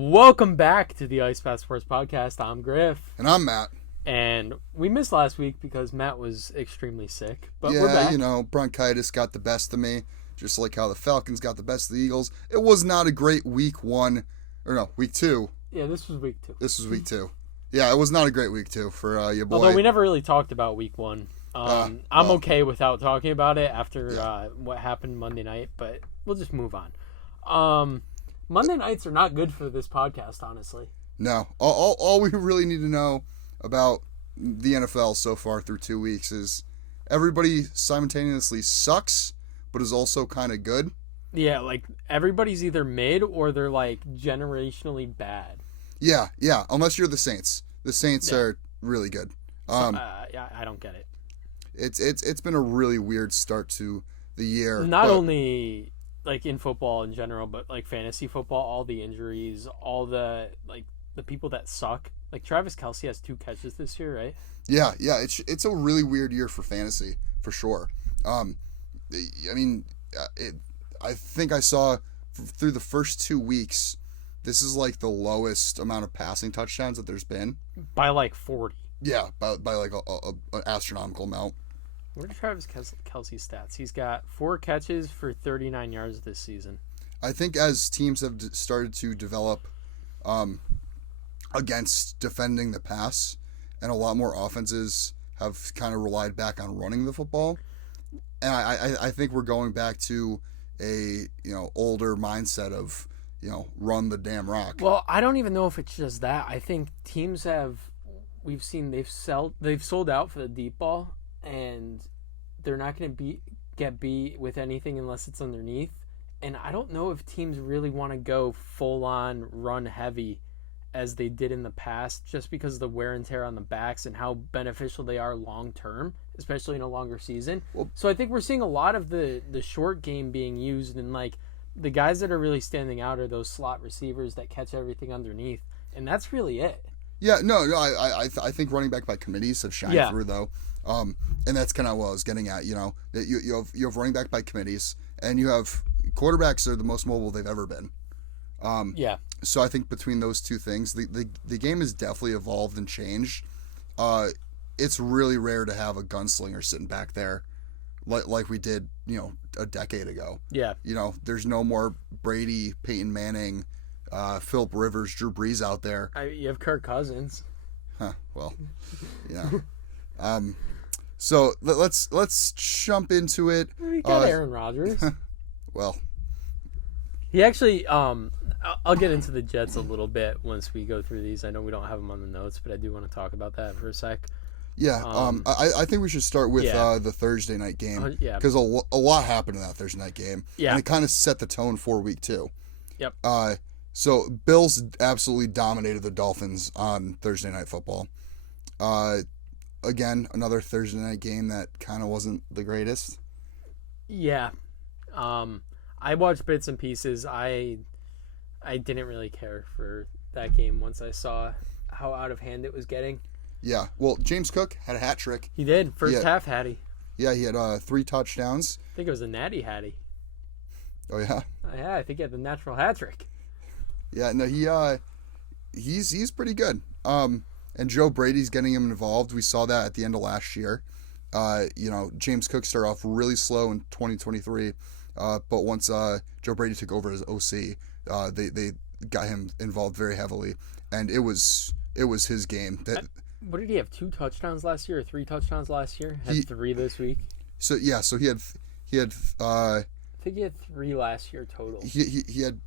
Welcome back to the Ice Path Sports Podcast. I'm Griff. And I'm Matt. And we missed last week because Matt was extremely sick. But yeah, we're back. Bronchitis got the best of me, just like how the Falcons got the best of the Eagles. It was not a great week 2. Yeah, this was week 2. This was week 2. Yeah, it was not a great week 2 for your boy. Although we never really talked about week 1. I'm okay without talking about it after what happened Monday night, but we'll just move on. Monday nights are not good for this podcast, honestly. No. All we really need to know about the NFL so far through 2 weeks is everybody simultaneously sucks, but is also kind of good. Yeah, like everybody's either mid or they're like generationally bad. Yeah, unless you're the Saints. The Saints are really good. I don't get it. It's been a really weird start to the year. Not only like in football in general, but like fantasy football, all the injuries, all the people that suck. Like Travis Kelce has 2 catches this year, right? Yeah, it's a really weird year for fantasy for sure. I think I saw through the first 2 weeks, this is like the lowest amount of passing touchdowns that there's been by like 40. Yeah, by like an astronomical amount. Where's Travis Kelce's stats? He's got 4 catches for 39 yards this season. I think as teams have started to develop against defending the pass, and a lot more offenses have kind of relied back on running the football, and I think we're going back to a older mindset of run the damn rock. Well, I don't even know if it's just that. I think teams we've seen they've sold out for the deep ball, and they're not going to get beat with anything unless it's underneath. And I don't know if teams really want to go full on run heavy as they did in the past, just because of the wear and tear on the backs and how beneficial they are long term, especially in a longer season. So I think we're seeing a lot of the short game being used, and like the guys that are really standing out are those slot receivers that catch everything underneath, and that's really it. Yeah, no, I think running back by committees have shined through though, and that's kind of what I was getting at. That you have running back by committees, and you have quarterbacks that are the most mobile they've ever been. So I think between those two things, the game has definitely evolved and changed. It's really rare to have a gunslinger sitting back there, like we did, a decade ago. Yeah. There's no more Brady, Peyton Manning, Philip Rivers, Drew Brees out there. You have Kirk Cousins. Well, so let's jump into it. We got Aaron Rodgers. Well, he actually. I'll get into the Jets a little bit once we go through these. I know we don't have them on the notes, but I do want to talk about that for a sec. Yeah. I think we should start with the Thursday night game. Because a lot happened in that Thursday night game. Yeah. And it kind of set the tone for week 2. Yep. So Bills absolutely dominated the Dolphins on Thursday Night Football. Again, another Thursday night game that kind of wasn't the greatest. Yeah. I watched bits and pieces. I didn't really care for that game once I saw how out of hand it was getting. Yeah. Well, James Cook had a hat trick. He did. First half hattie. Yeah, he had 3 touchdowns. I think it was a natty hattie. Oh, yeah? Yeah, I think he had the natural hat trick. Yeah, no, he's pretty good. And Joe Brady's getting him involved. We saw that at the end of last year. James Cook started off really slow in 2023, but once Joe Brady took over as OC, they got him involved very heavily, and it was his game. What did he have? 2 touchdowns last year or 3 touchdowns last year? Had 3 this week. So he had. I think he had 3 last year total. He had.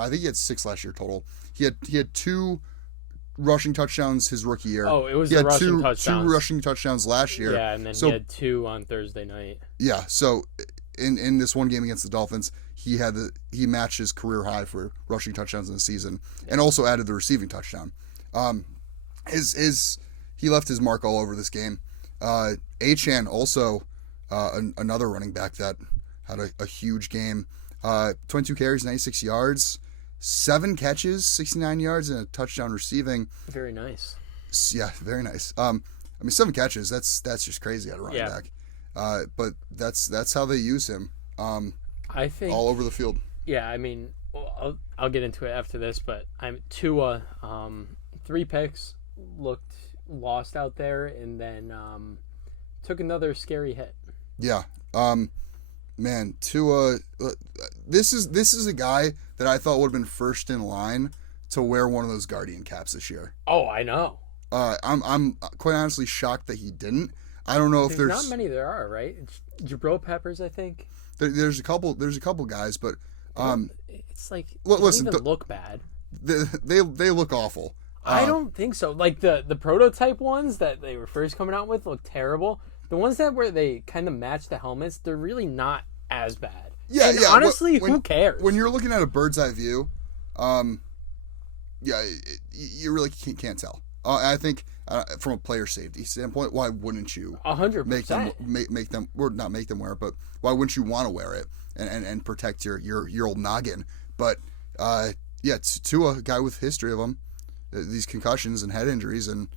I think he had 6 last year total. He had 2 rushing touchdowns his rookie year. Oh, it was the rushing touchdowns. 2 rushing touchdowns last year. Yeah, and then he had 2 on Thursday night. Yeah, so in this one game against the Dolphins, he matched his career high for rushing touchdowns in the season, and also added the receiving touchdown. He left his mark all over this game. Achane also another running back that had a huge game. 22 carries, 96 yards, 7 catches, 69 yards, and a touchdown receiving. Very nice. Yeah, very nice. 7 catches, that's just crazy out of running back. But that's how they use him. I think all over the field. Yeah, I'll get into it after this, but I'm Tua. 3 picks, looked lost out there, and then took another scary hit. Yeah. Man, Tua. This is a guy that I thought would have been first in line to wear one of those Guardian caps this year. Oh, I know. I'm quite honestly shocked that he didn't. I don't know if there's not many. There are, right? It's Jabril Peppers, I think. There's a couple guys, but it's like listen, they don't even look bad. They look awful. I don't think so. Like the prototype ones that they were first coming out with look terrible. The ones where they kind of match the helmets, they're really not as bad. Yeah, and yeah. Honestly, who cares? When you're looking at a bird's eye view, you really can't tell. I think from a player safety standpoint, why wouldn't you 100% make them or not make them wear it, but why wouldn't you want to wear it and protect your old noggin? But to a guy with history of them, these concussions and head injuries, and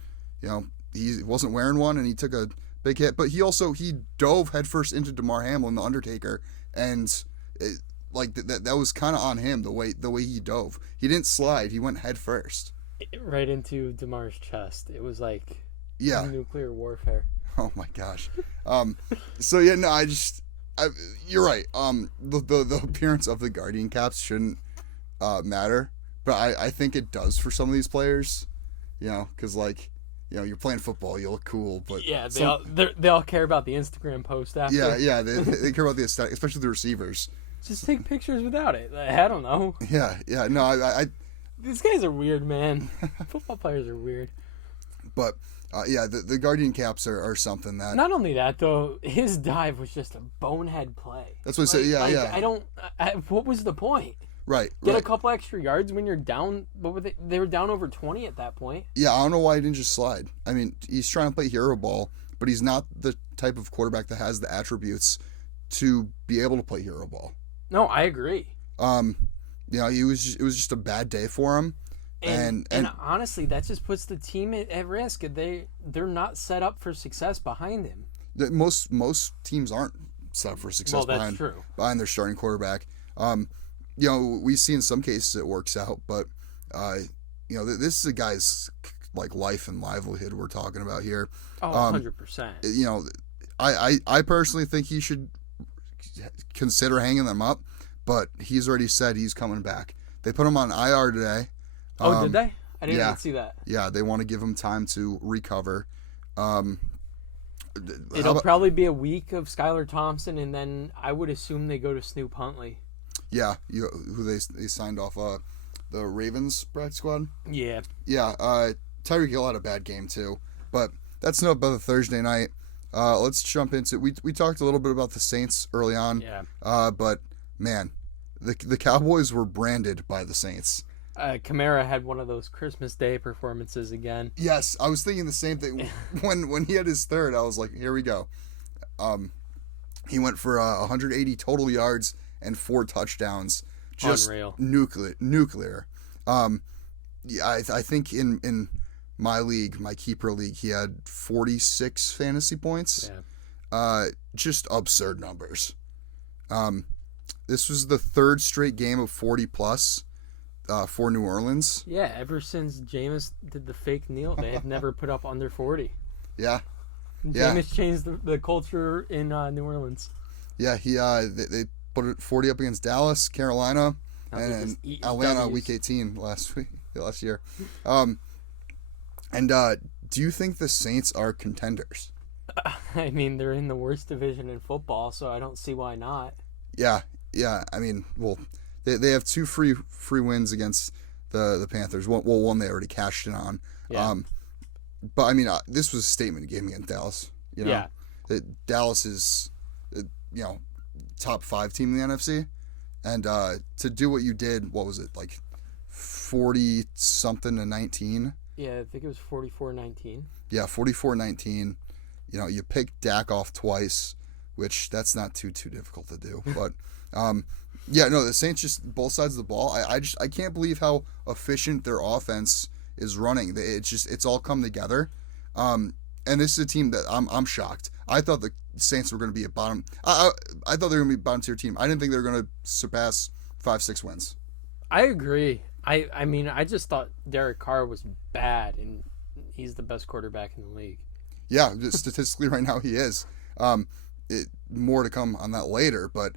he wasn't wearing one and he took a big hit, but he dove headfirst into Damar Hamlin, the Undertaker, and that was kind of on him the way he dove. He didn't slide; he went headfirst. Right into Damar's chest. It was like nuclear warfare. Oh my gosh. So yeah, no, you're right. The appearance of the Guardian caps shouldn't matter, but I think it does for some of these players. Because you're playing football, you look cool, but they all care about the Instagram post after. Yeah, they care about the aesthetic, especially the receivers. Just take pictures without it. I don't know. Yeah, no, I these guys are weird, man. Football players are weird. But the Guardian caps are something that. Not only that though, his dive was just a bonehead play. That's what I said. Yeah. What was the point? Right. Get a couple extra yards when you're down. What were they? They were down over 20 at that point. Yeah, I don't know why he didn't just slide. I mean, he's trying to play hero ball, but he's not the type of quarterback that has the attributes to be able to play hero ball. No, I agree. It was just a bad day for him, and honestly, that just puts the team at risk. They're not set up for success behind him. Most teams aren't set up for success behind their starting quarterback. We see in some cases it works out, but this is a guy's life and livelihood we're talking about here. Oh, 100%. I personally think he should consider hanging them up, but he's already said he's coming back. They put him on IR today. Oh, did they? I didn't even see that. Yeah, they want to give him time to recover. It'll probably be a week of Skylar Thompson, and then I would assume they go to Snoop Huntley. Yeah, who they signed off the Ravens practice squad. Yeah. Yeah, Tyreek Hill had a bad game too, but that's not about the Thursday night. Let's jump into we talked a little bit about the Saints early on. Yeah. But man, the Cowboys were branded by the Saints. Kamara had one of those Christmas Day performances again. Yes, I was thinking the same thing when he had his third. I was like, here we go. He went for 180 total yards and 4 touchdowns. Just unreal. Nuclear. I think in my league, my keeper league, he had 46 fantasy points. Yeah. Just absurd numbers. This was the 3rd straight game of 40 plus for New Orleans. Yeah, ever since Jameis did the fake kneel, they have never put up under 40. Yeah. Jameis changed the culture in New Orleans. Yeah, they put it 40 up against Dallas, Carolina, and Atlanta week 18 last year. Do you think the Saints are contenders? I mean, they're in the worst division in football, so I don't see why not. Yeah. I mean, well, they have 2 free wins against the Panthers. One they already cashed in on. Yeah. But I mean, this was a statement game against Dallas. Yeah. Dallas is, top 5 team in the NFC, and to do what you did, what was it, 40 something to 19? Yeah, I think it was 44-19. Yeah, 44-19. You picked Dak off twice, which that's not too difficult to do. But the Saints just both sides of the ball. I can't believe how efficient their offense is running. It's all come together. And this is a team that I'm shocked. I thought the Saints were going to be a bottom. I thought they were going to be a bottom tier team. I didn't think they were going to surpass 5-6 wins. I agree. I mean, I just thought Derek Carr was bad, and he's the best quarterback in the league. Yeah, just statistically right now he is. More to come on that later, but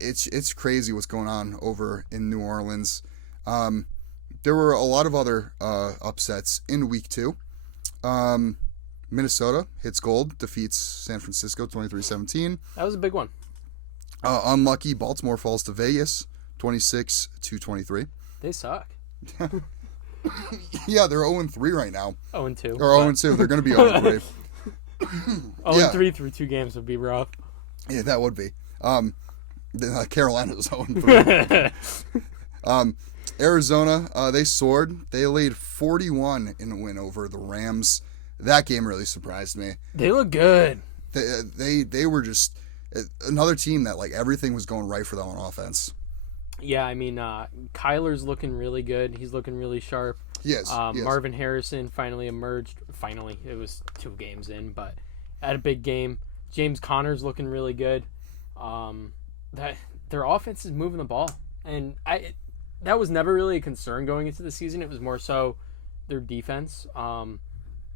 it's crazy what's going on over in New Orleans. There were a lot of other upsets in week 2. Minnesota hits gold, defeats San Francisco 23-17. That was a big one. Unlucky Baltimore falls to Vegas 26-23. They suck. Yeah, they're 0-3 right now. 0-2. Or 0-2. They're going to be 0-3. 0-3 through 2 games would be rough. Yeah, that would be. Carolina's 0-3. Arizona, they soared. They laid 41 in a win over the Rams. That game really surprised me. They look good. They were just another team that like everything was going right for them on offense. Yeah, I mean, Kyler's looking really good. He's looking really sharp. Yes. Marvin Harrison finally emerged. Finally, it was 2 games in, but had a big game. James Conner's looking really good. That their offense is moving the ball, and that was never really a concern going into the season. It was more so their defense.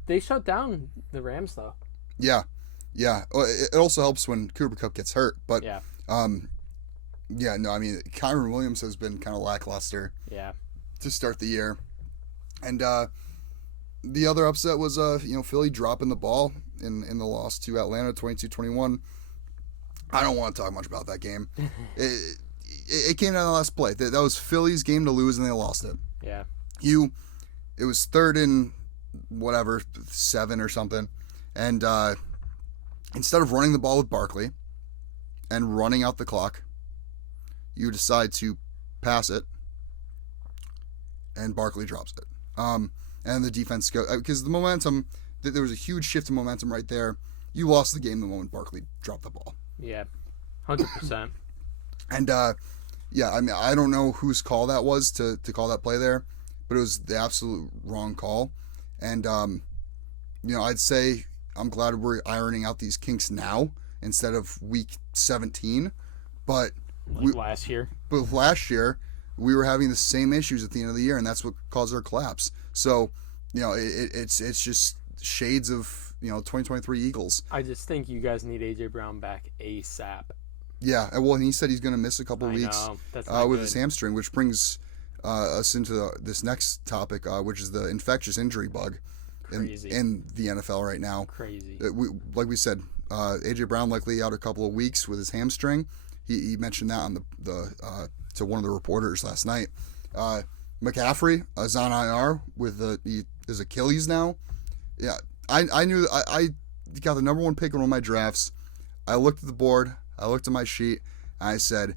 They shut down the Rams though. Yeah. It also helps when Cooper Kupp gets hurt, but yeah. Yeah, no, I mean, Kyron Williams has been kind of lackluster. Yeah. To start the year, and the other upset was Philly dropping the ball in the loss to Atlanta 22-21. I don't want to talk much about that game. It came down to the last play. That was Philly's game to lose, and they lost it. Yeah. It was 3rd and 7 or something, and instead of running the ball with Barkley and running out the clock, you decide to pass it, and Barkley drops it. And the defense goes, because the momentum, there was a huge shift in momentum right there. You lost the game the moment Barkley dropped the ball. Yeah, 100%. And yeah, I mean, I don't know whose call that was to call that play there, but it was the absolute wrong call. And I'd say I'm glad we're ironing out these kinks now instead of week 17. But last year. But last year, we were having the same issues at the end of the year, and that's what caused our collapse. So, it's just shades of 2023 Eagles. I just think you guys need AJ Brown back ASAP. Yeah, well, and he said he's going to miss a couple weeks with his hamstring, which brings us into this next topic, which is the infectious injury bug in the NFL right now. Crazy. Like we said, AJ Brown likely out a couple of weeks with his hamstring. He mentioned that on the to one of the reporters last night. McCaffrey is on IR with his Achilles now. Yeah, I knew I got the number 1 pick in one of my drafts. I looked at the board, I looked at my sheet, and I said,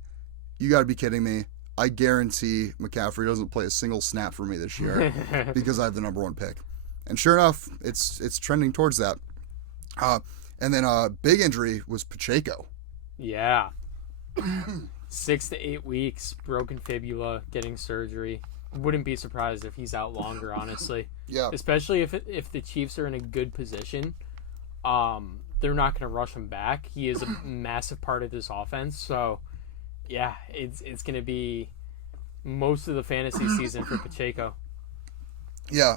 "You got to be kidding me! I guarantee McCaffrey doesn't play a single snap for me this year because I have the number 1 pick." And sure enough, it's trending towards that. And then a big injury was Pacheco. Yeah. 6 to 8 weeks, broken fibula, getting surgery. Wouldn't be surprised if he's out longer, honestly. Yeah. Especially if the Chiefs are in a good position, they're not going to rush him back. He is a massive part of this offense. So, yeah, it's going to be most of the fantasy season for Pacheco. Yeah.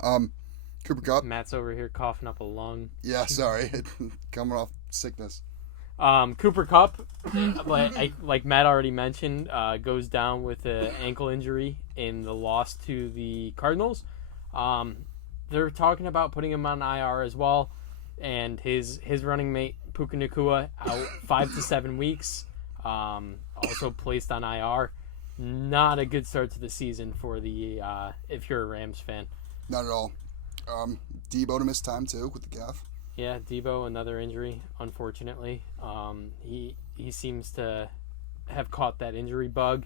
Cooper Kupp. Matt's over here coughing up a lung. Yeah, sorry, coming off sickness. Cooper Kupp, like Matt already mentioned, goes down with an ankle injury in the loss to the Cardinals. They're talking about putting him on IR as well, and his running mate Puka Nacua out 5 to 7 weeks, also placed on IR. Not a good start to the season for the if you're a Rams fan. Not at all. Debo to miss time too with the calf. Yeah, Debo, another injury, unfortunately. He seems to have caught that injury bug,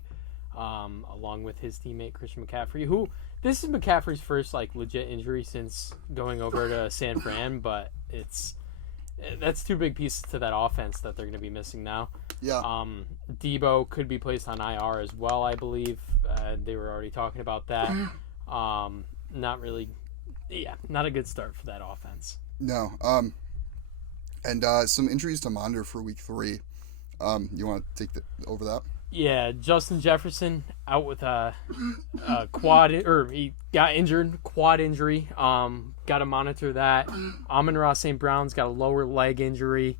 along with his teammate Christian McCaffrey, who this is McCaffrey's first legit injury since going over to San Fran, but that's 2 big pieces to that offense that they're going to be missing now. Yeah. Debo could be placed on IR as well, I believe. They were already talking about that. Not really, not a good start for that offense. No. And some injuries to monitor for week 3. You want to take over that? Yeah, Justin Jefferson out with a quad, or he got injured, quad injury. Got to monitor that. Amon-Ra St. Brown's got a lower leg injury.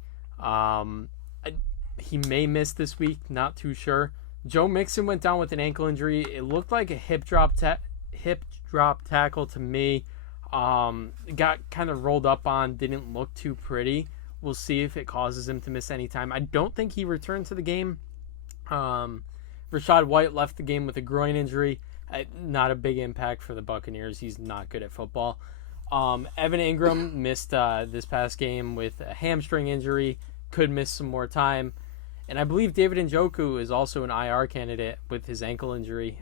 He may miss this week, not too sure. Joe Mixon went down with an ankle injury. It looked like a hip drop tackle to me. Got kind of rolled up on, didn't look too pretty. We'll see if it causes him to miss any time. I don't think he returned to the game. Rachaad White left the game with a groin injury. Not a big impact for the Buccaneers. He's not good at football. Evan Ingram missed this past game with a hamstring injury. Could miss some more time. And I believe David Njoku is also an IR candidate with his ankle injury.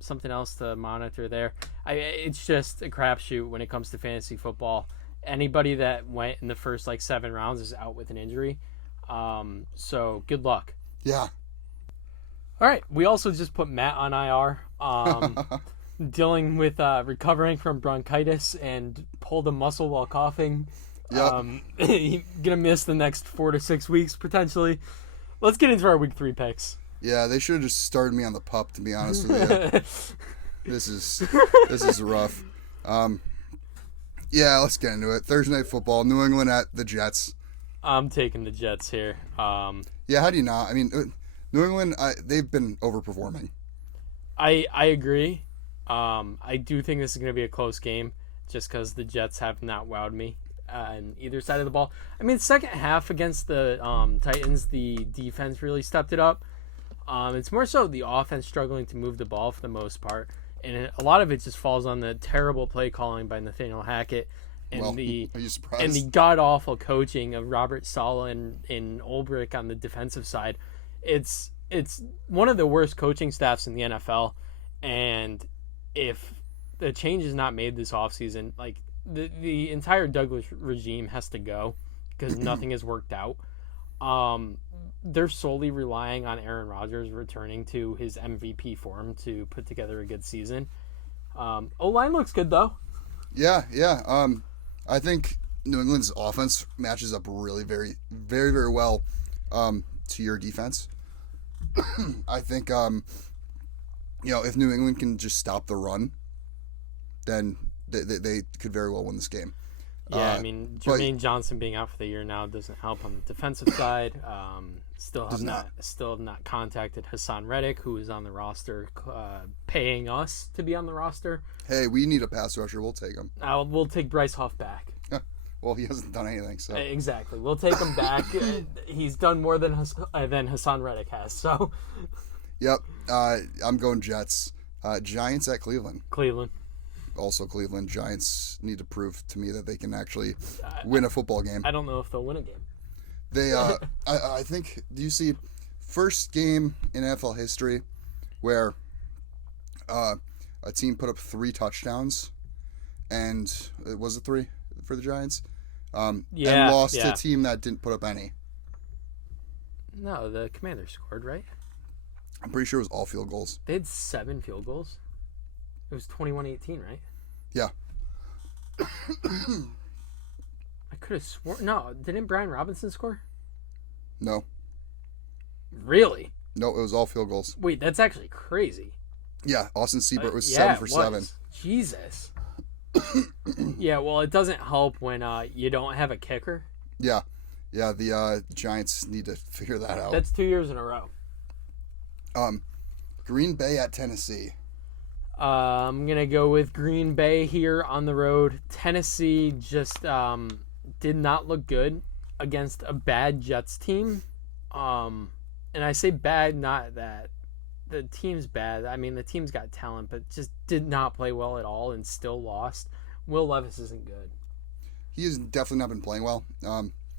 Something else to monitor there. It's just a crapshoot when it comes to fantasy football. Anybody that went in the first 7 rounds is out with an injury. So good luck. Yeah. All right. We also just put Matt on IR. Dealing with recovering from bronchitis and pulled a muscle while coughing. Yep. He's going to miss the next 4 to 6 weeks potentially. Let's get into our week 3 picks. Yeah, they should have just started me on the pup, to be honest with you. This is rough. Yeah, let's get into it. Thursday Night Football, New England at the Jets. I'm taking the Jets here. Yeah, how do you not? I mean, New England, they've been overperforming. I agree. I do think this is going to be a close game just because the Jets have not wowed me on either side of the ball. I mean, second half against the Titans, the defense really stepped it up. It's more so the offense struggling to move the ball for the most part. And a lot of it just falls on the terrible play calling by Nathaniel Hackett and Are you surprised? and the god-awful coaching of Robert Saleh and Ulbrich on the defensive side. It's one of the worst coaching staffs in the NFL. And if the change is not made this offseason, the entire Douglas regime has to go because nothing has worked out. They're solely relying on Aaron Rodgers returning to his MVP form to put together a good season. O-line looks good, though. Yeah. I think New England's offense matches up really very, very, very well to your defense. I think, if New England can just stop the run, then they could very well win this game. Yeah, I mean, Jermaine Johnson being out for the year now doesn't help on the defensive side. Still have not contacted Hassan Reddick, who is on the roster, paying us to be on the roster. Hey, we need a pass rusher. We'll take him. We'll take Bryce Huff back. Well, he hasn't done anything, so exactly. We'll take him back. He's done more than Hassan Reddick has. So, yep. I'm going Jets. Giants at Cleveland. Cleveland. Also Cleveland. Giants need to prove to me that they can actually win a football game. I don't know if they'll win a game. They, I think, do you see first game in NFL history where a team put up 3 touchdowns, and was it 3 for the Giants? And lost to a team that didn't put up any. No, the Commanders scored, right? I'm pretty sure it was all field goals. They had 7 field goals. It was 21-18, right? Yeah. I could have sworn. No, didn't Brian Robinson score? No. Really? No, it was all field goals. Wait, that's actually crazy. Yeah, Austin Seibert was 7 for 7. Jesus. Yeah, well, it doesn't help when you don't have a kicker. Yeah, the Giants need to figure that out. That's 2 years in a row. Green Bay at Tennessee. I'm going to go with Green Bay here on the road. Tennessee just did not look good against a bad Jets team. And I say bad, not that the team's bad. I mean, the team's got talent, but just did not play well at all and still lost. Will Levis isn't good. He has definitely not been playing well.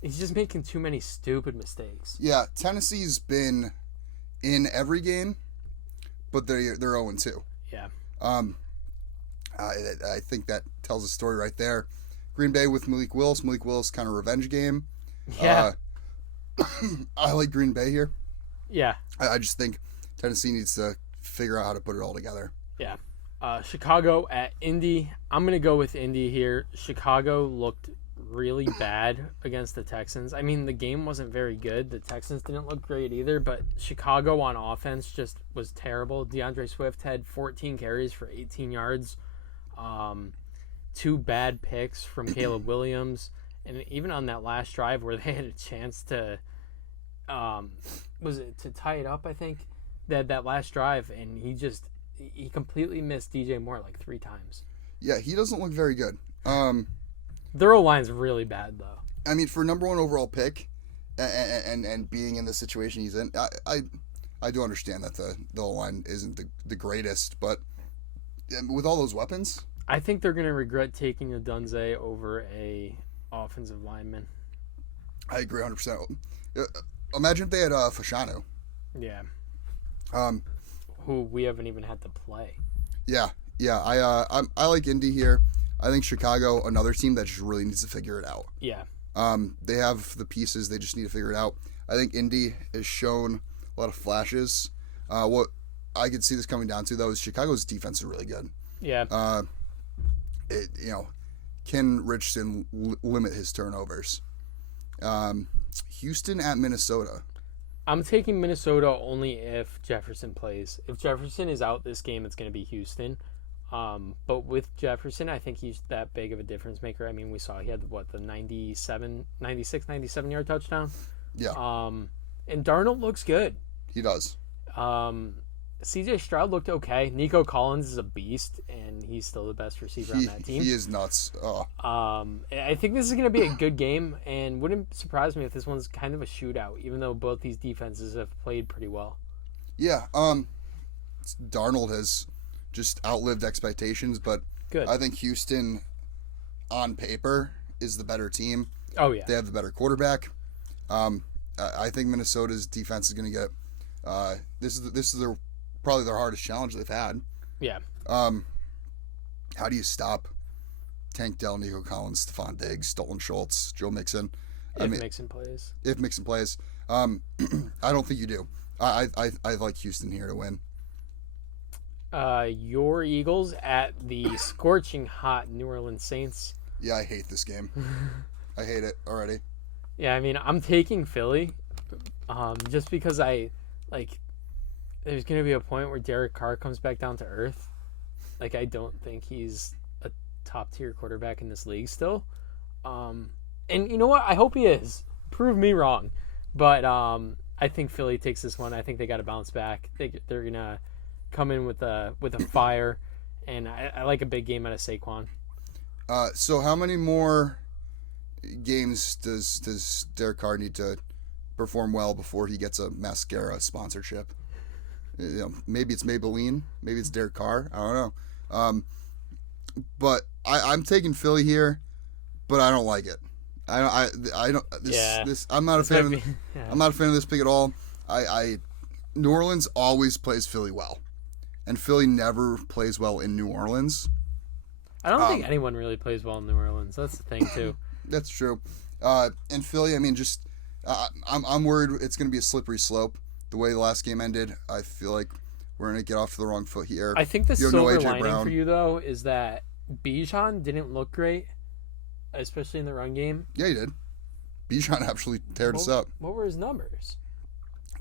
He's just making too many stupid mistakes. Yeah, Tennessee's been in every game, but they're 0-2. Yeah. I think that tells a story right there. Green Bay with Malik Willis. Malik Willis kind of revenge game. Yeah. I like Green Bay here. Yeah. I just think Tennessee needs to figure out how to put it all together. Yeah. Chicago at Indy. I'm going to go with Indy here. Chicago looked really bad against the Texans. I mean, the game wasn't very good. The Texans didn't look great either, but Chicago on offense just was terrible. DeAndre Swift had 14 carries for 18 yards. 2 bad picks from Caleb Williams. And even on that last drive where they had a chance to, was it to tie it up, I think? That last drive, and he completely missed DJ Moore like 3 times. Yeah, he doesn't look very good. Their O-line's really bad, though. I mean, for number 1 overall pick and being in the situation he's in, I do understand that the O-line isn't the greatest, but with all those weapons... I think they're going to regret taking a Dunze over a offensive lineman. I agree 100%. Imagine if they had Fashanu. Yeah. Who we haven't even had to play. Yeah. I like Indy here. I think Chicago, another team that just really needs to figure it out. Yeah. They have the pieces. They just need to figure it out. I think Indy has shown a lot of flashes. What I could see this coming down to, though, is Chicago's defense is really good. Yeah. Can Richardson limit his turnovers? Houston at Minnesota. I'm taking Minnesota only if Jefferson plays. If Jefferson is out this game, it's going to be Houston. But with Jefferson, I think he's that big of a difference maker. I mean, we saw he had, the 97-yard touchdown? Yeah. And Darnold looks good. He does. CJ Stroud looked okay. Nico Collins is a beast, and he's still the best receiver on that team. He is nuts. Oh. I think this is going to be a good game, and wouldn't surprise me if this one's kind of a shootout, even though both these defenses have played pretty well. Yeah. Darnold has just outlived expectations, but good. I think Houston, on paper, is the better team. Oh, yeah. They have the better quarterback. I think Minnesota's defense is going to get this is probably their hardest challenge they've had. Yeah. How do you stop Tank Dell, Nico Collins, Stephon Diggs, Dalton Schultz, Joe Mixon? Mixon plays. If Mixon plays. I don't think you do. I like Houston here to win. Your Eagles at the scorching hot New Orleans Saints. Yeah, I hate this game. I hate it already. Yeah, I mean, I'm taking Philly just because there's going to be a point where Derek Carr comes back down to earth. I don't think he's a top-tier quarterback in this league still. And you know what? I hope he is. Prove me wrong. But I think Philly takes this one. I think they got to bounce back. They're going to come in with a fire. And I like a big game out of Saquon. So how many more games does Derek Carr need to perform well before he gets a mascara sponsorship? Maybe it's Maybelline, maybe it's Derek Carr. I don't know. But I'm taking Philly here, but I don't like it. I don't. I'm not a fan. I'm not a fan of this pick at all. New Orleans always plays Philly well, and Philly never plays well in New Orleans. I don't think anyone really plays well in New Orleans. That's the thing too. That's true. And Philly, I mean, I'm worried it's going to be a slippery slope. The way the last game ended, I feel like we're going to get off to the wrong foot here. I think the silver lining for you, though, is that Bijan didn't look great, especially in the run game. Yeah, he did. Bijan actually teared us up. What were his numbers?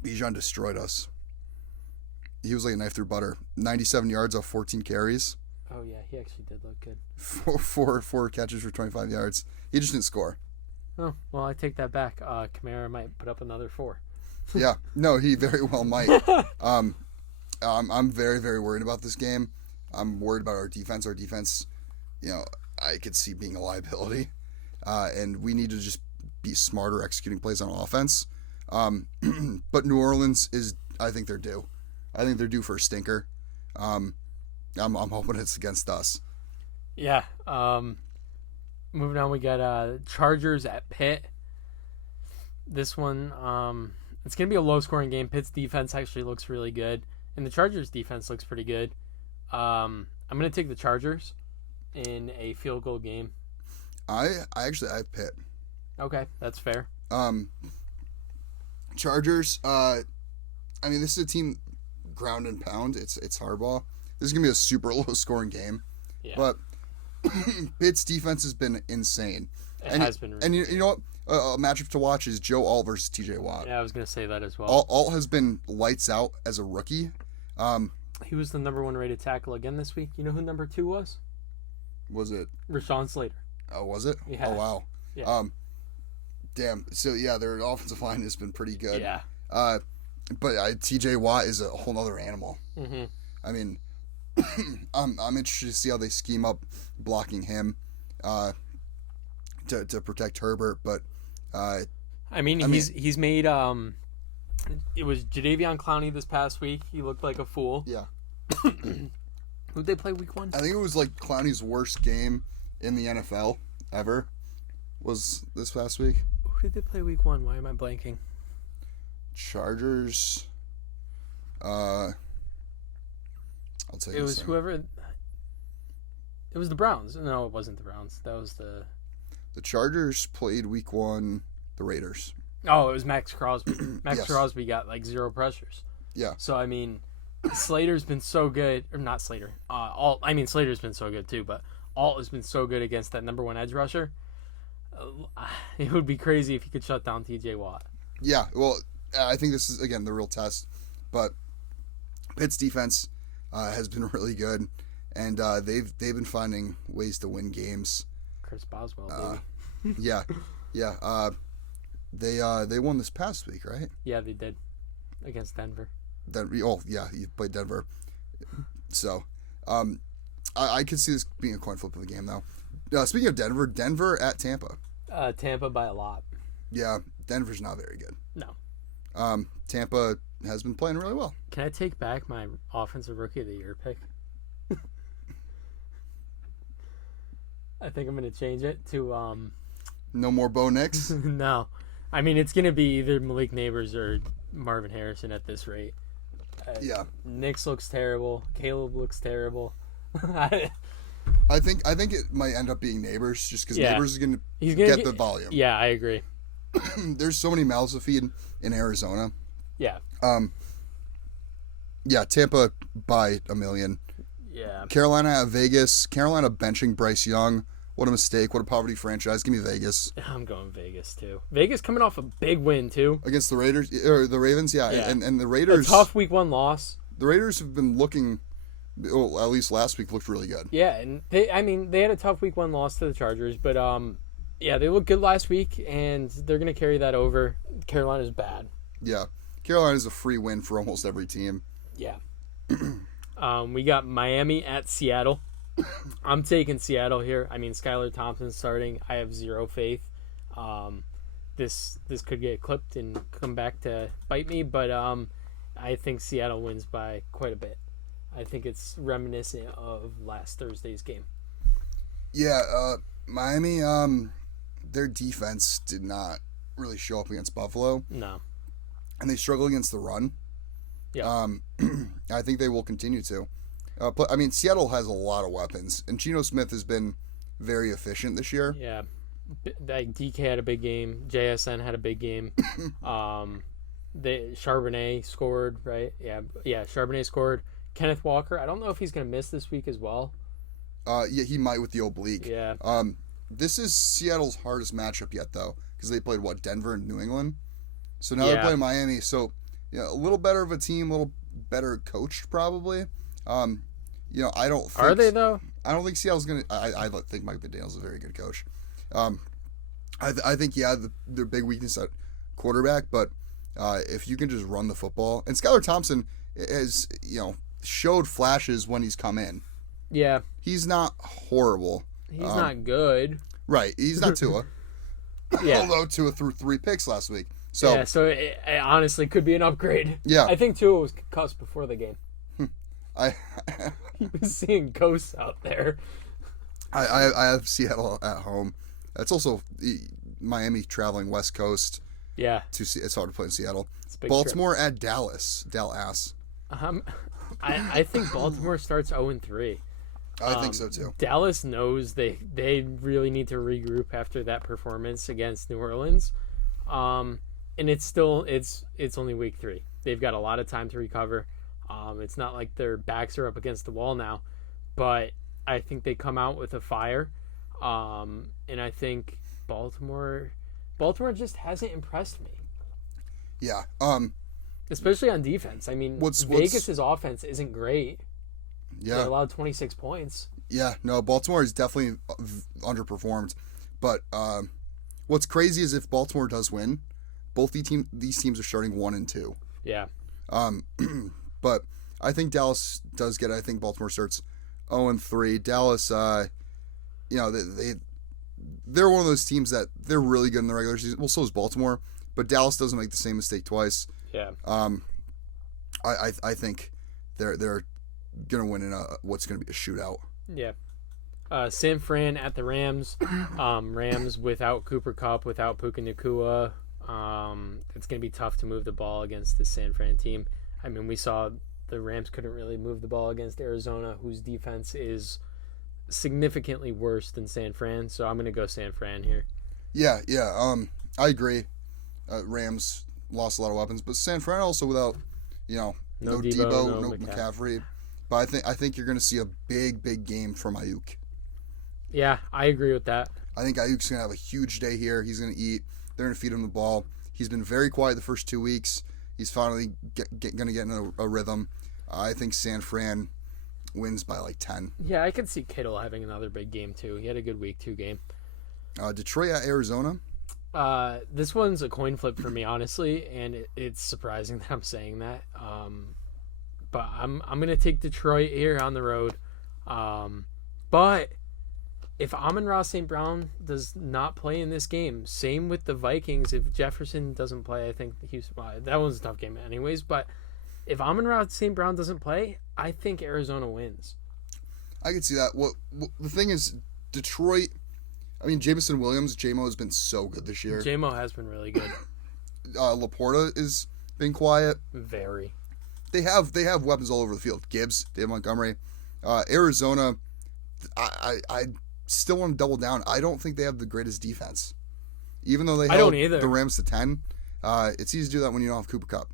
Bijan destroyed us. He was like a knife through butter. 97 yards off 14 carries. Oh, yeah, he actually did look good. Four catches for 25 yards. He just didn't score. Oh, well, I take that back. Kamara might put up another 4. Yeah, no, he very well might. I'm very, very worried about this game. I'm worried about our defense. Our defense, I could see being a liability, and we need to just be smarter executing plays on offense. But New Orleans I think they're due. I think they're due for a stinker. I'm hoping it's against us. Yeah. Moving on, we got Chargers at Pitt. This one, it's going to be a low-scoring game. Pitt's defense actually looks really good, and the Chargers' defense looks pretty good. I'm going to take the Chargers in a field goal game. I have Pitt. Okay, that's fair. Chargers, I mean, this is a team ground and pound. It's hardball. This is going to be a super low-scoring game. Yeah. But Pitt's defense has been insane. It has been really and you know what? A matchup to watch is Joe Alt versus TJ Watt. Yeah, I was going to say that as well. Alt has been lights out as a rookie. He was the number 1 rated tackle again this week. You know who number 2 was? Was it Rashawn Slater. Oh, was it? Yeah. Oh, wow. Yeah. Damn. So yeah, their offensive line has been pretty good. Yeah. But TJ Watt is a whole other animal. Mm-hmm. I mean, I'm interested to see how they scheme up blocking him, to protect Herbert. But he's made it was Jadeveon Clowney this past week. He looked like a fool. Yeah. Who'd they play week 1? I think it was like Clowney's worst game in the NFL ever was this past week. Who did they play week 1? Why am I blanking? Chargers. I'll tell you. It was whoever. It was the Browns. No, it wasn't the Browns. That was the Chargers played week 1 the Raiders. Oh, it was Max Crosby. Max Yes. Crosby got like 0 pressures. Yeah. So I mean, Slater's been so good, or not Slater. Slater's been so good too, but Alt has been so good against that number 1 edge rusher. It would be crazy if he could shut down TJ Watt. Yeah, well, I think this is again the real test, but Pitt's defense has been really good, and they've been finding ways to win games. Chris Boswell, baby. Yeah. They won this past week, right? Yeah, they did against Denver. You played Denver. So, I could see this being a coin flip of the game, though. Speaking of Denver at Tampa. Tampa by a lot. Yeah, Denver's not very good. No. Tampa has been playing really well. Can I take back my offensive rookie of the year pick? I think I'm going to change it to No more Bo Nix? No. I mean, it's going to be either Malik Neighbors or Marvin Harrison at this rate. Yeah. Nix looks terrible. Caleb looks terrible. I think it might end up being Neighbors just because Neighbors is going to get the volume. Yeah, I agree. There's so many mouths to feed in Arizona. Yeah. Yeah, Tampa by a million. Yeah. Carolina at Vegas. Carolina benching Bryce Young. What a mistake. What a poverty franchise. Give me Vegas. I'm going Vegas, too. Vegas coming off a big win, too. Against the Raiders, or the Ravens, yeah. And the Raiders. A tough week 1 loss. The Raiders have been looking, well, at least last week, looked really good. Yeah, and they had a tough week 1 loss to the Chargers, but yeah, they looked good last week, and they're going to carry that over. Carolina's bad. Yeah. Carolina's a free win for almost every team. Yeah. We got Miami at Seattle. I'm taking Seattle here. I mean, Skylar Thompson's starting. I have 0 faith. This could get clipped and come back to bite me, but I think Seattle wins by quite a bit. I think it's reminiscent of last Thursday's game. Yeah, Miami, their defense did not really show up against Buffalo. No. And they struggle against the run. Yeah. I think they will continue to. I mean, Seattle has a lot of weapons, and Geno Smith has been very efficient this year. Yeah. Like DK had a big game. JSN had a big game. Charbonnet scored, right? Yeah, Charbonnet scored. Kenneth Walker, I don't know if he's going to miss this week as well. Yeah, he might with the oblique. Yeah. This is Seattle's hardest matchup yet, though, because they played, Denver and New England? So now they're playing Miami. So, a little better of a team, a little better coached, probably. I don't think... Are they, though? I don't think Seattle's going to... I think Mike McDaniel's a very good coach. I think, their big weakness at quarterback, but if you can just run the football... And Skylar Thompson has, showed flashes when he's come in. Yeah. He's not horrible. He's not good. Right. He's not Tua. Yeah. Although Tua threw 3 picks last week. So, yeah, so it honestly could be an upgrade. Yeah. I think Tua was cussed before the game. He was seeing ghosts out there. I have Seattle at home. That's also Miami traveling West Coast. Yeah. It's hard to play in Seattle. Baltimore at Dallas. Dallas. I think Baltimore starts 0-3. I think so too. Dallas knows they really need to regroup after that performance against New Orleans. And it's only week 3. They've got a lot of time to recover. It's not like their backs are up against the wall now, but I think they come out with a fire. And I think Baltimore just hasn't impressed me. Yeah. Especially on defense. I mean, Vegas' offense isn't great. Yeah. They allowed 26 points. Yeah. No, Baltimore is definitely underperformed. But what's crazy is if Baltimore does win, both these teams are starting 1-2. Yeah. But I think Dallas does get it. I think Baltimore starts 0-3. Dallas, they're one of those teams that they're really good in the regular season. Well, so is Baltimore, but Dallas doesn't make the same mistake twice. Yeah. I think they're gonna win in what's gonna be a shootout. Yeah. San Fran at the Rams. Rams without Cooper Kupp, without Puka Nacua. It's going to be tough to move the ball against this San Fran team. I mean, we saw the Rams couldn't really move the ball against Arizona, whose defense is significantly worse than San Fran. So I'm going to go San Fran here. Yeah. I agree. Rams lost a lot of weapons, but San Fran also without, no Debo, no McCaffrey. But I think you're going to see a big game from Ayuk. Yeah, I agree with that. I think Ayuk's going to have a huge day here. He's going to eat. They're going to feed him the ball. He's been very quiet the first 2 weeks. He's finally going to get in a rhythm. I think San Fran wins by like 10. Yeah, I could see Kittle having another big game too. He had a good week 2 game. Detroit at Arizona. This one's a coin flip for me, honestly, and it's surprising that I'm saying that. But I'm going to take Detroit here on the road. But if Amon-Ra St. Brown does not play in this game, same with the Vikings. If Jefferson doesn't play, I think that one's a tough game anyways. But if Amon-Ra St. Brown doesn't play, I think Arizona wins. I can see that. Well, the thing is, Detroit, I mean, Jameson Williams, JMO has been so good this year. JMO has been really good. Laporta has been quiet. Very. They have weapons all over the field. Gibbs, Dave Montgomery. Arizona, I still want to double down. I don't think they have the greatest defense. Even though they held the Rams to 10, it's easy to do that when you don't have Cooper Kupp.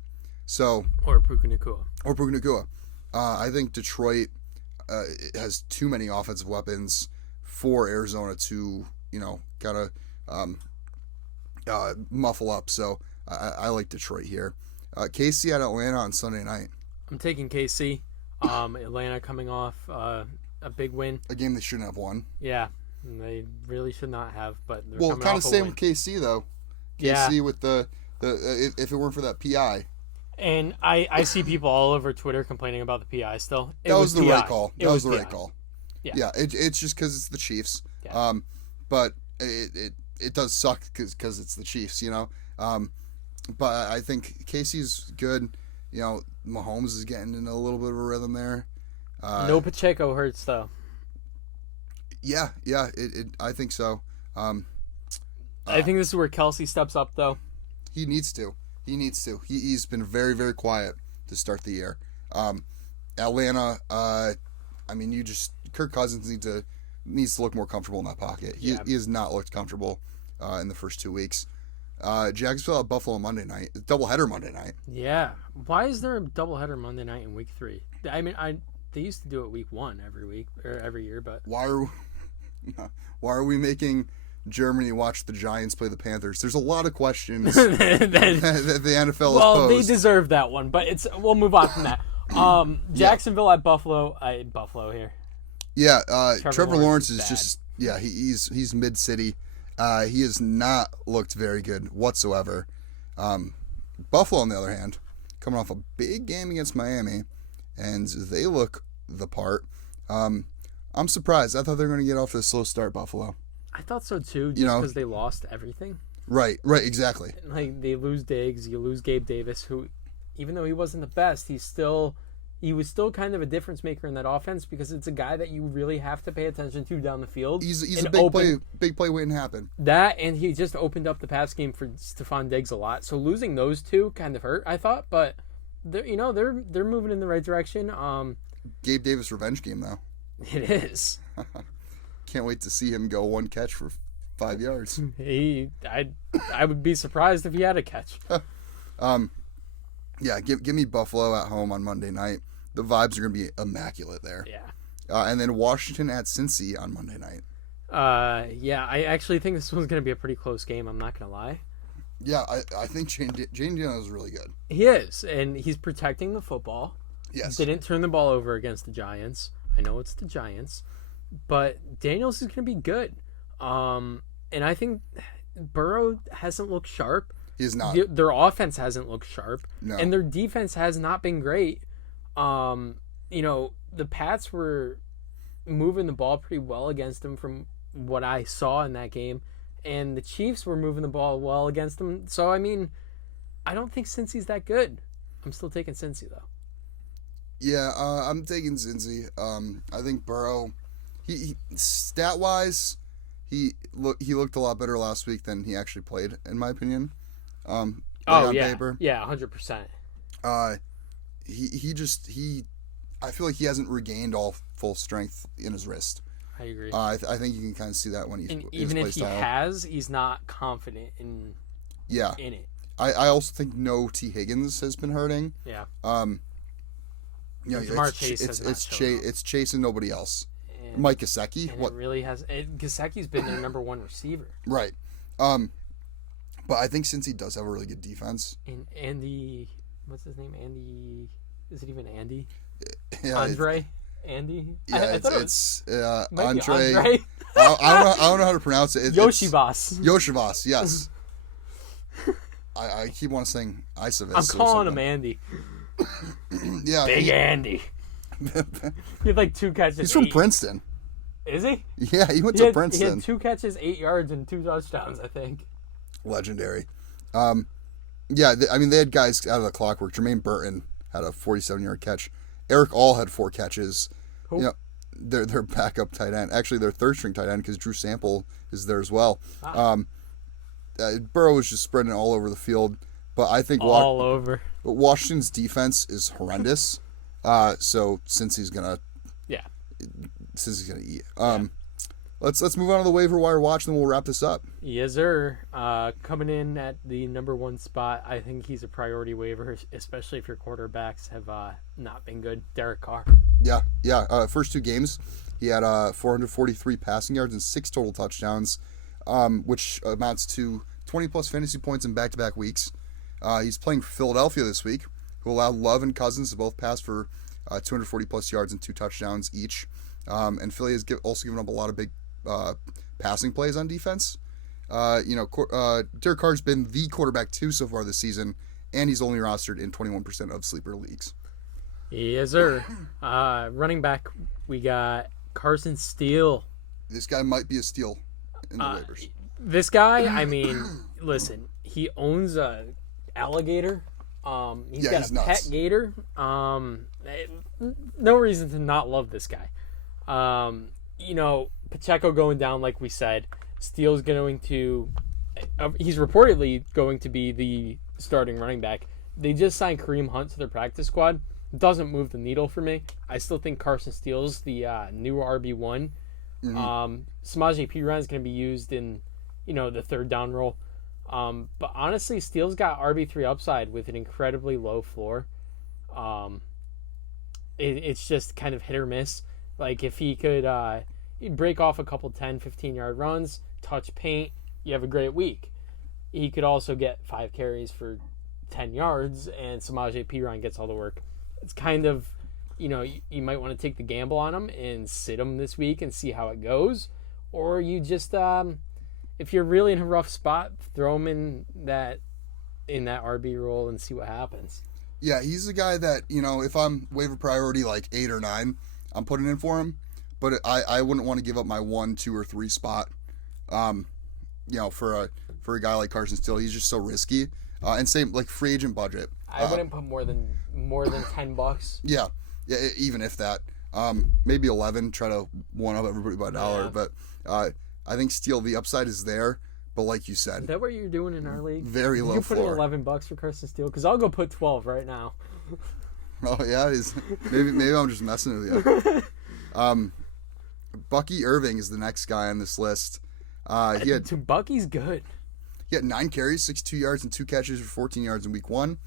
So, or Puka Nacua. I think Detroit has too many offensive weapons for Arizona to, gotta muffle up. So I like Detroit here. KC at Atlanta on Sunday night. I'm taking KC. Atlanta coming off a big win. A game they shouldn't have won. Yeah, they really should not have. But kind of same with KC though. KC with the if it weren't for that PI. And I see people all over Twitter complaining about the PI still. That was the right call. That was the right call. Yeah. It's just because it's the Chiefs. Yeah. But it does suck because it's the Chiefs, But I think Casey's good. Mahomes is getting in a little bit of a rhythm there. No Pacheco hurts though. Yeah. I think so. I think this is where Kelsey steps up though. He needs to. He's been very, very quiet to start the year. Atlanta, Kirk Cousins needs to look more comfortable in that pocket. He has not looked comfortable in the first 2 weeks. Jacksonville at Buffalo Monday night. Doubleheader Monday night. Yeah. Why is there a doubleheader Monday night in week 3? I mean, they used to do it week 1 every week or every year, but why are we making Germany watch the Giants play the Panthers? There's a lot of questions that the NFL has posed. They deserve that one, but we'll move on from that. Jacksonville at Buffalo. Buffalo here. Yeah, Trevor Lawrence is just he's mid city. He has not looked very good whatsoever. Buffalo, on the other hand, coming off a big game against Miami, and they look the part. I'm surprised. I thought they were going to get off to a slow start, Buffalo. I thought so too, just because they lost everything. Right, exactly. Like, they lose Diggs, you lose Gabe Davis, who, even though he wasn't the best, he was still kind of a difference maker in that offense because it's a guy that you really have to pay attention to down the field. He's a big play waiting to happen. That, and he just opened up the pass game for Stephon Diggs a lot. So losing those two kind of hurt, I thought, but they're moving in the right direction. Gabe Davis revenge game though. It is. Can't wait to see him go one catch for 5 yards. I would be surprised if he had a catch. Yeah, give me Buffalo at home on Monday night. The vibes are going to be immaculate there. Yeah. And then Washington at Cincy on Monday night. Yeah, I actually think this one's going to be a pretty close game. I'm not going to lie. Yeah, I think Jane Daniels is really good. He is, and he's protecting the football. Yes. Didn't turn the ball over against the Giants. I know it's the Giants, but Daniels is going to be good. And I think Burrow hasn't looked sharp. He's not. Their offense hasn't looked sharp, No. and their defense has not been great. The Pats were moving the ball pretty well against them from what I saw in that game, and the Chiefs were moving the ball well against them. So, I mean, I don't think Cincy's that good. I'm still taking Cincy, though. Yeah, I'm taking Cincy. I think Burrow, he stat wise, he looked a lot better last week than he actually played, in my opinion. On paper. Yeah, 100%. He I feel like he hasn't regained all full strength in his wrist. I agree. I think you can kind of see that when even if he has, he's not confident in it. I also think no T. Higgins has been hurting. Yeah. It's Chase and nobody else. And Mike Gesicki. What really has? Gesicki's been their number one receiver. Right. But I think since he does have a really good defense. And Andy, what's his name? Andy. Is it even Andy? Yeah, Andre. Andy. Yeah, it's Andre. I don't know how to pronounce it. Yoshibas. Yoshibas. Yes. I keep on saying Isavas. I'm calling him Andy. Yeah. Big Andy. He had like 2 catches. He's from Princeton. Is he? Yeah, he went to Princeton. He had 2 catches, 8 yards, and 2 touchdowns, I think. Legendary. Yeah, they had guys out of the clockwork. Jermaine Burton had a 47-yard catch. Eric All had 4 catches. Cool. You know, their backup tight end. Actually, their third-string tight end because Drew Sample is there as well. Burrow was just spreading all over the field. But I think all over. Washington's defense is horrendous. So since he's gonna eat. Let's move on to the waiver wire watch, and then we'll wrap this up. Yes, sir. Coming in at the number 1 spot, I think he's a priority waiver, especially if your quarterbacks have not been good. Derek Carr. Yeah. First 2 games, he had 443 passing yards and 6 total touchdowns, which amounts to 20-plus fantasy points in back-to-back weeks. He's playing Philadelphia this week, who allowed Love and Cousins to both pass for 240-plus yards and 2 touchdowns each. And Philly has also given up a lot of big passing plays on defense. Derek Carr's been the quarterback 2 so far this season, and he's only rostered in 21% of sleeper leagues. Yes, sir. Running back, we got Carson Steele. This guy might be a steal in the waivers. This guy, I mean, listen, he owns a alligator. He's got a nuts. pet gator. No reason to not love this guy. Pacheco going down, like we said. Steele's going to... he's reportedly going to be the starting running back. They just signed Kareem Hunt to their practice squad. Doesn't move the needle for me. I still think Carson Steele's the new RB1. Mm-hmm. Samaje Perine is going to be used in, the third down role. But honestly, Steele's got RB3 upside with an incredibly low floor. It's just kind of hit or miss. Like, if he could he'd break off a couple 10, 15-yard runs, touch paint, you have a great week. He could also get 5 carries for 10 yards, and Samaje Perine gets all the work. It's kind of, you might want to take the gamble on him and sit him this week and see how it goes. Or you just, if you're really in a rough spot, throw him in that RB role and see what happens. Yeah, he's the guy that, if I'm waiver priority like 8 or 9, I'm putting in for him. But I wouldn't want to give up my 1, 2, or 3 spot, for a guy like Carson Steele. He's just so risky. And same like free agent budget. I wouldn't put more than $10. Yeah, even if that. Maybe 11. Try to one up everybody by $1. Yeah. But I think Steele, the upside is there. But like you said, is that what you're doing in our league? Very low floor. You put in $11 for Carson Steele, because I'll go put 12 right now. Oh yeah, maybe I'm just messing with you. Bucky Irving is the next guy on this list. Bucky's good. He had 9 carries, 62 yards, and 2 catches for 14 yards in week 1.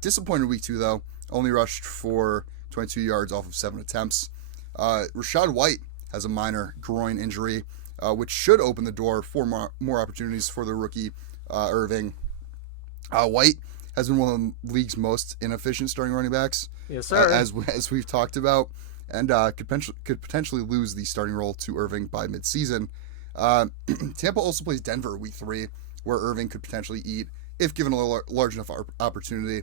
Disappointed week 2 though. Only rushed for 22 yards off of 7 attempts. Rachaad White has a minor groin injury. which should open the door for more opportunities for the rookie Irving. White has been one of the league's most inefficient starting running backs. Yes, sir. As we've talked about, and could potentially lose the starting role to Irving by midseason. Tampa also plays Denver week 3, where Irving could potentially eat if given a large enough opportunity.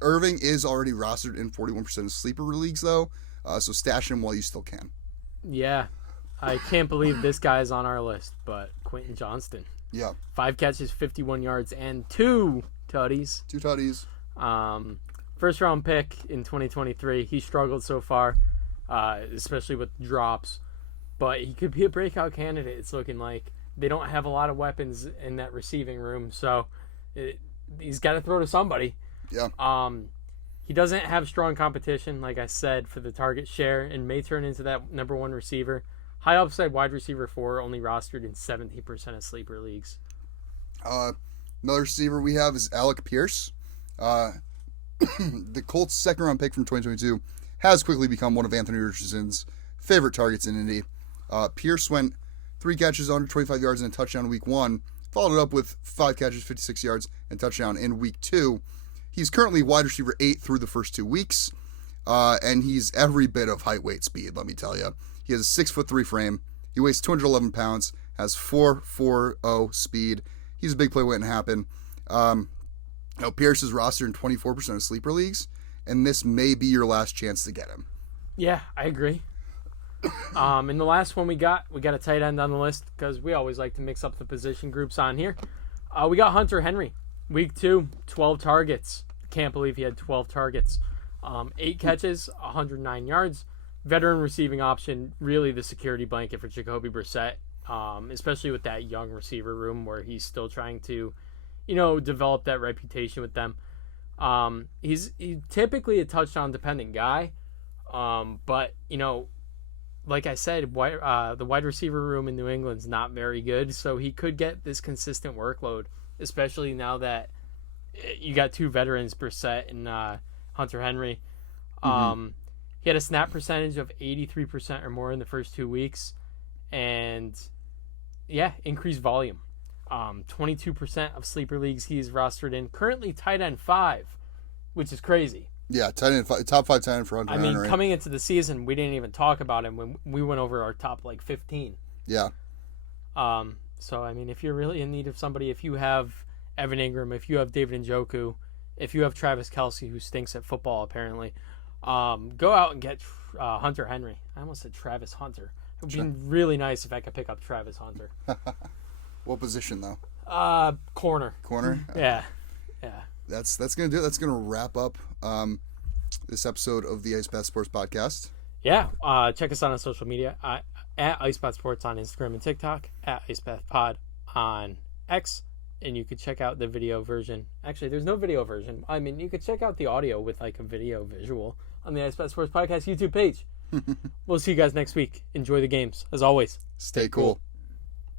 Irving is already rostered in 41% of sleeper leagues, though, so stash him while you still can. Yeah, I can't believe this guy is on our list, but Quentin Johnston. Yeah. 5 catches, 51 yards, and 2 tutties. 2 tutties. First round pick in 2023. He struggled so far, especially with drops, but he could be a breakout candidate. It's looking like they don't have a lot of weapons in that receiving room, so he's got to throw to somebody. Yeah. He doesn't have strong competition, like I said, for the target share, and may turn into that number 1 receiver. High upside wide receiver 4, only rostered in 70% of sleeper leagues. Another receiver we have is Alec Pierce. The Colts' second-round pick from 2022 has quickly become one of Anthony Richardson's favorite targets in Indy. Pierce went 3 catches, 125 yards, and a touchdown in week 1, followed it up with 5 catches, 56 yards, and touchdown in week 2. He's currently wide receiver 8 through the first 2 weeks, and he's every bit of height, weight, speed, let me tell you. He has a 6'3" frame. He weighs 211 pounds, has 4.40 speed. He's a big play waiting to happen. Pierce is rostered in 24% of sleeper leagues, and this may be your last chance to get him. Yeah, I agree. In the last one we got a tight end on the list because we always like to mix up the position groups on here. We got Hunter Henry. Week 2, 12 targets. Can't believe he had 12 targets. 8 catches, 109 yards. Veteran receiving option, really the security blanket for Jacoby Brissett, especially with that young receiver room where he's still trying to, develop that reputation with them. He's typically a touchdown dependent guy, but like I said, the wide receiver room in New England's not very good, so he could get this consistent workload, especially now that you got 2 veterans, Brissett and Hunter Henry. He had a snap percentage of 83% or more in the first 2 weeks, and increased volume. 22% of sleeper leagues he's rostered in. Currently tight end 5, which is crazy. Yeah, top 5 tight end for Hunter Henry. Coming into the season, we didn't even talk about him when we went over our top 15. Yeah. So if you're really in need of somebody, if you have Evan Ingram, if you have David Njoku, if you have Travis Kelce, who stinks at football apparently, go out and get Hunter Henry. I almost said Travis Hunter. It would be really nice if I could pick up Travis Hunter. What position though? Corner. Corner? Yeah. That's gonna do it. That's gonna wrap up this episode of the Ice Bath Sports Podcast. Yeah. Check us out on social media at Ice Bath Sports on Instagram and TikTok, at Ice Bath Pod on X, and you could check out the video version. Actually, there's no video version. You could check out the audio with a video visual on the Ice Bath Sports Podcast YouTube page. We'll see you guys next week. Enjoy the games. As always, stay cool.